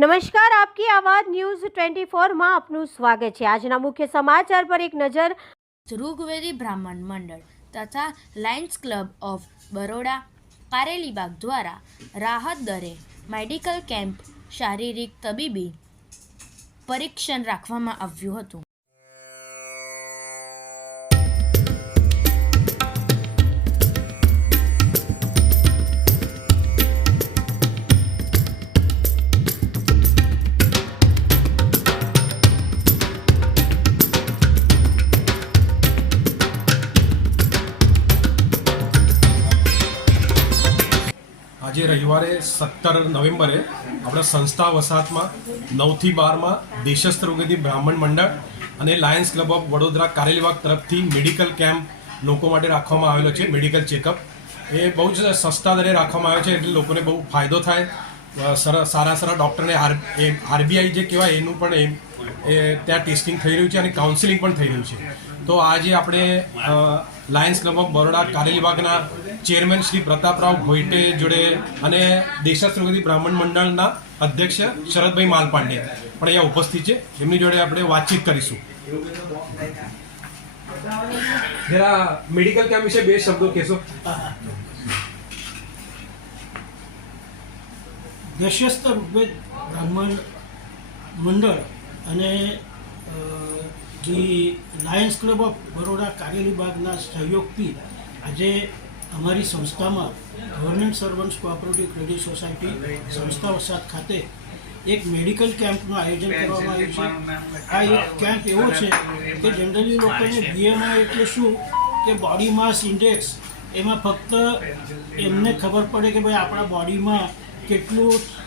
નમસ્કાર, આપકી આવાજ ન્યૂઝ 24 માં આપનું સ્વાગત છે। આજના મુખ્ય સમાચાર પર એક નજર। ઋગ્વેદી બ્રાહ્મણ મંડળ તથા Lions club of Baroda Karelibaug દ્વારા રાહત દરે મેડિકલ કેમ્પ શારીરિક તબીબી પરીક્ષણ રાખવામાં આવ્યું હતું। આજે રવિવારે 17 નવેમ્બરે આપણા સંસ્થા વસાહતમાં 9 થી 12માં દેશસ્થ ઋગ્વેદી બ્રાહ્મણ મંડળ અને Lions club of Vadodara Karelibaug તરફથી મેડિકલ કેમ્પ લોકો માટે રાખવામાં આવેલો છે। મેડિકલ ચેકઅપ એ બહુ જ સસ્તા દરે રાખવામાં આવ્યો છે, એટલે લોકોને બહુ ફાયદો થાય। સારા ડૉક્ટરને આરબીઆઈ જે કહેવાય એનું પણ ત્યાં ટેસ્ટિંગ થઈ રહ્યું છે અને કાઉન્સિલિંગ પણ થઈ રહ્યું છે। તો આજે આપણે લાયન્સ ક્લબ ઓફ બરોડા કારેલીબાગના ચેરમેન શ્રી પ્રતાપરાવ ભોઈટે જોડે અને દેશસ્થ ઋગ્વેદી બ્રાહ્મણ મંડળના અધ્યક્ષ શરદભાઈ માલપાંડે પણ અહીંયા ઉપસ્થિત છે। એમની જોડે આપણે વાતચીત કરીશું। જરા મેડિકલ કેમ્પ વિશે બે શબ્દો કહેશો? દેશસ્થ ઋગ્વેદ બ્રાહ્મણ મંડળ અને જે લાયન્સ ક્લબ ઓફ બરોડા કારેલીબાગના સહયોગથી આજે અમારી સંસ્થામાં government servants cooperative credit society સંસ્થા વસાહત ખાતે એક મેડિકલ કેમ્પનું આયોજન કરવામાં આવ્યું છે। આ એક કેમ્પ એવો છે કે જનરલી લોકોને બીએમઆઈ એટલે શું કે બોડી માસ ઇન્ડેક્સ, એમાં ફક્ત એમને ખબર પડે કે ભાઈ આપણા બોડીમાં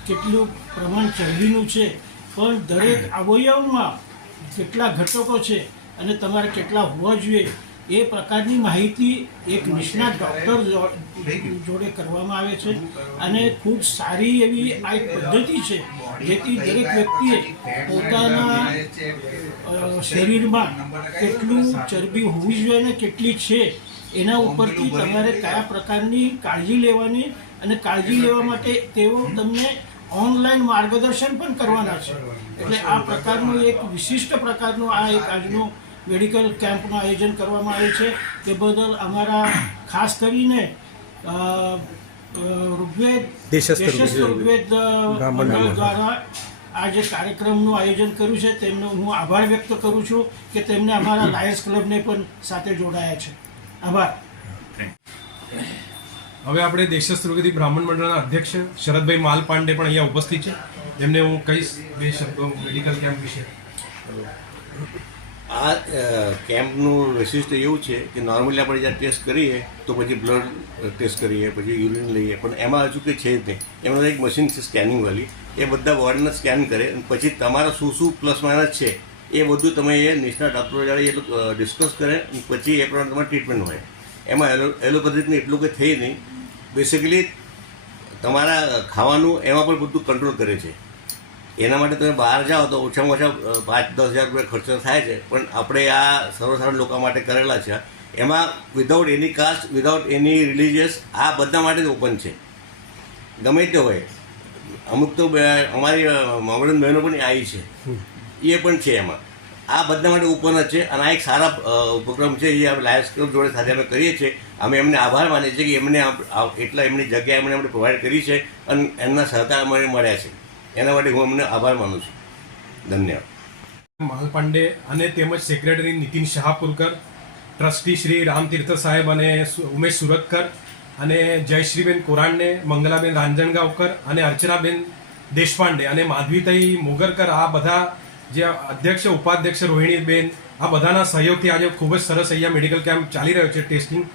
કેટલું પ્રમાણ ચરબીનું છે, પણ દરેક અવયવમાં કેટલા ઘટકો છે અને તમારે કેટલા હોવા જોઈએ એ પ્રકારની માહિતી એક નિષ્ણાત ડૉક્ટર જોડે કરવામાં આવે છે। અને ખૂબ સારી એવી આ એક પદ્ધતિ છે જેથી દરેક વ્યક્તિએ પોતાના શરીરમાં કેટલું ચરબી હોવી જોઈએ ને કેટલી છે એના ઉપરથી તમારે કયા પ્રકારની કાળજી લેવાની અને કાળજી લેવા માટે તેઓ તમને ઓનલાઈન માર્ગદર્શન પણ કરવાના છે। એટલે આ પ્રકારનું એક વિશિષ્ટ પ્રકારનું આ એક આજનું મેડિકલ કેમ્પનું આયોજન કરવામાં આવ્યું છે। તે બદલ અમારા ખાસ કરીને દેશસ્થ ઋગ્વેદ મંડળ દ્વારા આ જે કાર્યક્રમનું આયોજન કર્યું છે તેમનો હું આભાર વ્યક્ત કરું છું કે તેમને અમારા લાયન્સ ક્લબને પણ સાથે જોડાયા છે। આભાર। હવે આપણે દેશસ્થ ઋગ્વેદી બ્રાહ્મણ મંડળના અધ્યક્ષ શરદભાઈ માલપાંડે પણ અહીંયા ઉપસ્થિત છે। એમને હું કહીશ બે શબ્દો મેડિકલ કેમ્પ વિશે। આ કેમ્પનું વૈશિષ્ટ્ય એવું છે કે નોર્મલી આપણે જ્યારે ટેસ્ટ કરીએ તો પછી બ્લડ ટેસ્ટ કરીએ, પછી યુરિન લઈએ, પણ એમાં હજુ કંઈ છે જ નહીં। એમાં એક મશીન છે સ્કેનિંગવાળી, એ બધા બોડીને સ્કેન કરે અને પછી તમારા શું પ્લસ માઇનસ છે એ બધું તમે એ નિષ્ણાત ડૉક્ટરો જોડે એટલું ડિસ્કસ કરે અને પછી એ પ્રમાણે તમારે ટ્રીટમેન્ટ હોય। એમાં એલોપેથીનું એટલું કંઈ થઈ નહીં। બેસિકલી તમારા ખાવાનું એમાં પણ બધું કંટ્રોલ કરે છે। એના માટે તમે બહાર જાઓ તો ઓછામાં ઓછા 5-10 હજાર રૂપિયા ખર્ચો થાય છે, પણ આપણે આ સર્વસાધારણ લોકો માટે કરેલા છે। એમાં without any caste, without any religious, આ બધા માટે જ ઓપન છે, ગમે તે હોય। અમુક તો અમારી મોમેડન બહેનો પણ આવી છે, એ પણ છે એમાં। આ બધા માટે ઓપન જ છે અને આ એક સારા ઉપક્રમ છે જે આપણે લાયન્સ ક્લબ જોડે સાથે અમે કરીએ છીએ। અમે એમને આભાર માનીએ છીએ કે એમને એટલા એમની જગ્યા એમને આપણે પ્રોવાઈડ કરી છે અને એમના સહકાર અમને મળ્યા છે, એના માટે હું અમને આભાર માનું છું। ધન્યવાદ। માલપાંડે અને તેમજ સેક્રેટરી નીતિન શાહપુરકર, ટ્રસ્ટી શ્રી રામતીર્થ સાહેબ અને ઉમેશ સુરતકર અને જયશ્રીબેન કોરાણને, મંગલાબેન રાંજણગાંવકર અને અર્ચનાબેન દેશપાંડે અને માધવીતાઈ મોગરકર, આ બધા જે અધ્યક્ષ ઉપાધ્યક્ષ રોહિણીબેન, આ બધાના સહયોગથી આજે ખૂબ જ સરસ અહીંયા મેડિકલ કેમ્પ ચાલી રહ્યો છે। ટેસ્ટિંગ